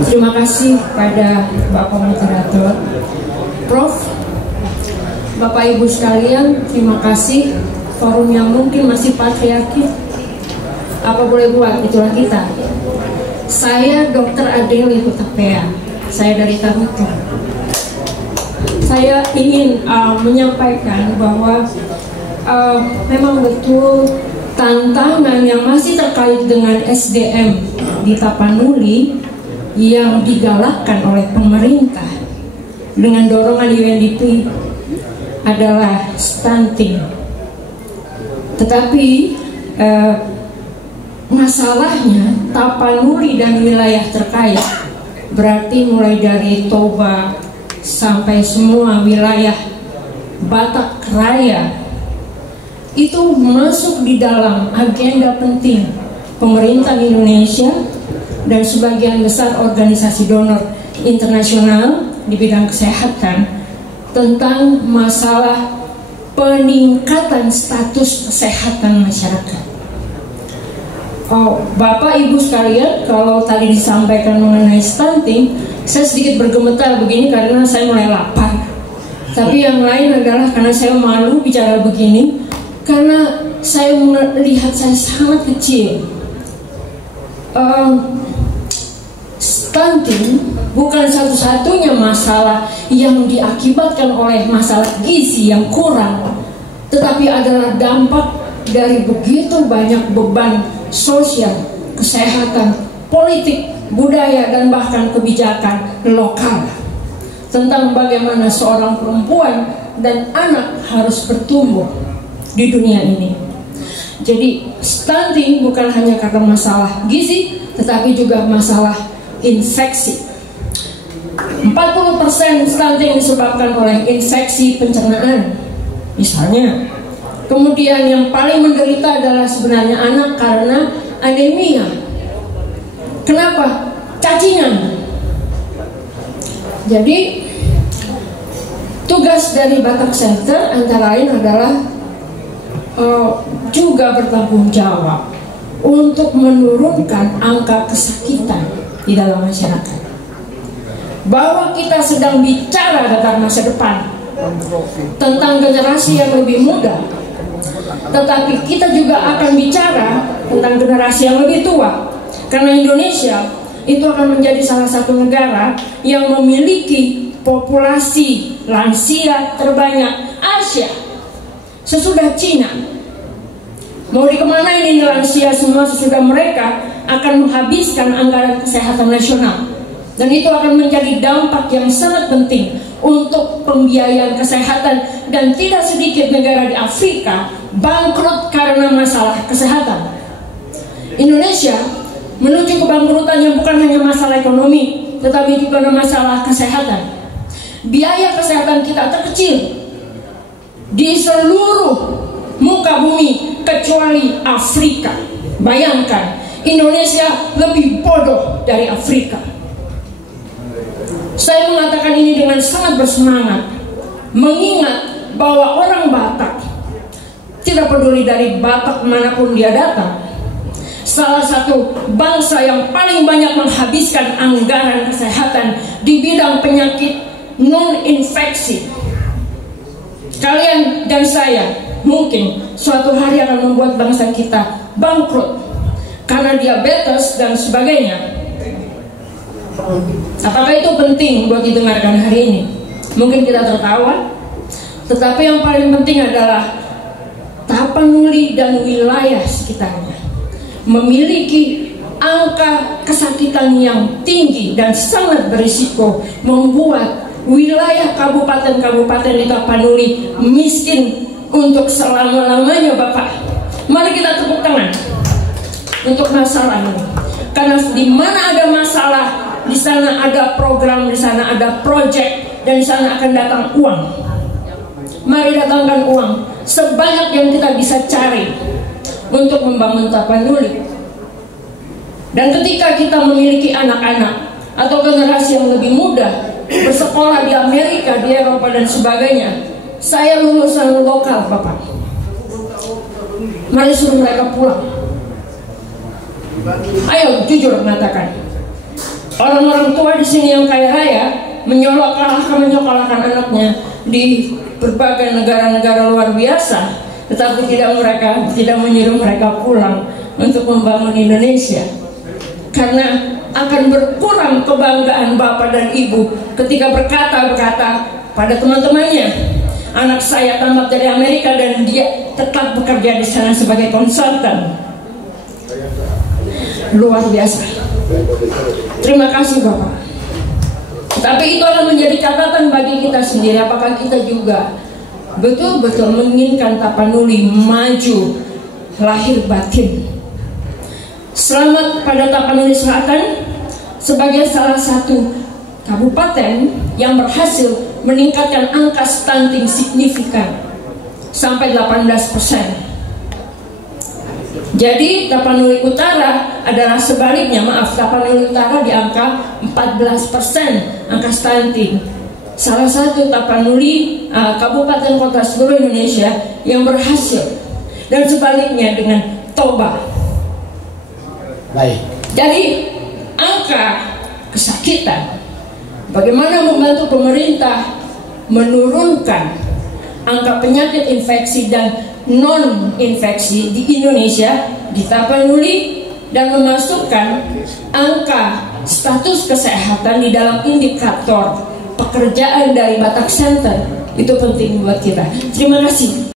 Terima kasih pada Bapak Moderator, Prof, Bapak Ibu sekalian. Terima kasih forum yang mungkin masih patriarki. Apa boleh buat, itulah kita. Saya Dr. Adeli Hutapea, saya dari Taruto. Saya ingin menyampaikan bahwa memang betul tantangan yang masih terkait dengan SDM di Tapanuli yang digalakkan oleh pemerintah dengan dorongan UNDP adalah stunting. Tetapi masalahnya Tapanuli dan wilayah terkait, berarti mulai dari Toba sampai semua wilayah Batak Raya, itu masuk di dalam agenda penting pemerintah Indonesia dan sebagian besar organisasi donor internasional di bidang kesehatan tentang masalah peningkatan status kesehatan masyarakat. Bapak Ibu sekalian, kalau tadi disampaikan mengenai stunting, saya sedikit bergemetar begini karena saya mulai lapar. Tapi yang lain adalah karena saya malu bicara begini, karena saya melihat saya sangat kecil. Stunting bukan satu-satunya masalah yang diakibatkan oleh masalah gizi yang kurang, tetapi adalah dampak dari begitu banyak beban sosial, kesehatan, politik, budaya, dan bahkan kebijakan lokal tentang bagaimana seorang perempuan dan anak harus bertumbuh di dunia ini. Jadi stunting bukan hanya karena masalah gizi, tetapi juga masalah infeksi. 40% stunting disebabkan oleh infeksi pencernaan misalnya. Kemudian yang paling menderita adalah sebenarnya anak karena anemia. Kenapa? Cacingan. Jadi tugas dari Batak Center antara lain adalah juga bertanggung jawab untuk menurunkan angka kesakitan di dalam masyarakat. Bahwa kita sedang bicara tentang masa depan, tentang generasi yang lebih muda, tetapi kita juga akan bicara tentang generasi yang lebih tua, karena Indonesia itu akan menjadi salah satu negara yang memiliki populasi lansia terbanyak Asia sesudah Cina. Mau dikemana ini lansia semua sesudah mereka akan menghabiskan anggaran kesehatan nasional, dan itu akan menjadi dampak yang sangat penting untuk pembiayaan kesehatan. Dan tidak sedikit negara di Afrika bangkrut karena masalah kesehatan. Indonesia menuju kebangkrutan yang bukan hanya masalah ekonomi, tetapi juga masalah kesehatan. Biaya kesehatan kita terkecil di seluruh muka bumi kecuali Afrika. Bayangkan, Indonesia lebih bodoh dari Afrika. Saya mengatakan ini dengan sangat bersemangat, mengingat bahwa orang Batak, tidak peduli dari Batak manapun dia datang, salah satu bangsa yang paling banyak menghabiskan anggaran kesehatan di bidang penyakit non-infeksi. Kalian dan saya mungkin suatu hari akan membuat bangsa kita bangkrut karena diabetes dan sebagainya. Apakah itu penting buat didengarkan hari ini? Mungkin kita tertawa, tetapi yang paling penting adalah Tapanuli dan wilayah sekitarnya memiliki angka kesakitan yang tinggi dan sangat berisiko, membuat wilayah kabupaten-kabupaten di Tapanuli miskin untuk selama-lamanya. Bapak, mari kita tepuk tangan untuk masalah ini, karena di mana ada masalah, di sana ada program, di sana ada proyek, dan di sana akan datang uang. Mari datangkan uang sebanyak yang kita bisa cari untuk membangun Tapanuli. Dan ketika kita memiliki anak-anak atau generasi yang lebih muda bersekolah di Amerika, di Eropa dan sebagainya, saya lulusan lokal, Bapak. Mari suruh mereka pulang. Ayo jujur mengatakan, orang-orang di sini yang kaya raya menyokolahkan anaknya di berbagai negara-negara luar biasa, tetapi tidak menyuruh mereka pulang untuk membangun Indonesia. Karena akan berkurang kebanggaan bapak dan ibu ketika berkata pada teman-temannya, anak saya tamat dari Amerika dan dia tetap bekerja di sana sebagai konsultan. Luar biasa. Terima kasih Bapak. Tapi itu akan menjadi catatan bagi kita sendiri. Apakah kita juga betul-betul menginginkan Tapanuli maju lahir batin? Selamat pada Tapanuli Selatan sebagai salah satu kabupaten yang berhasil meningkatkan angka stunting signifikan sampai 18%. Jadi Tapanuli Utara adalah sebaliknya, Tapanuli Utara di angka 14% angka stunting. Salah satu Tapanuli kabupaten kota seluruh Indonesia yang berhasil, dan sebaliknya dengan Toba. Baik. Jadi angka kesakitan, bagaimana membantu pemerintah menurunkan angka penyakit infeksi dan non-infeksi di Indonesia, di Tapanuli, dan memasukkan angka status kesehatan di dalam indikator pekerjaan dari Batak Center. Itu penting buat kita. Terima kasih.